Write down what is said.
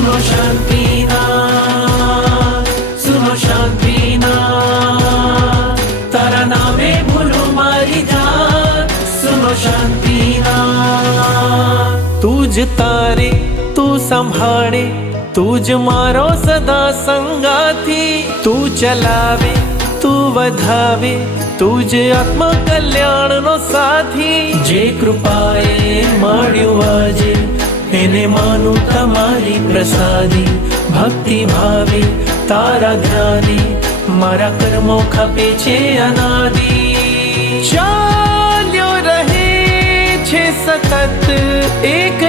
સુનો શાંતિનાથ, સુનો શાંતિનાથ, તારા નામે ભૂલો મારી જાત, સુનો શાંતિનાથ। તુજ તારે તું સંભાળે, તુજ મારો સદા સંગાથી, તું ચલાવે તું વધાવે, તુજ આત્મ કલ્યાણનો સાથી। જે કૃપાએ મળ્યું આજે, એને માનું તમારી પ્રસાદી, ભક્તિ ભાવે તારા ધ્યાને, મારા કર્મો ખપે છે અનાદિ। ચાલ્યો રહે છે સતત એક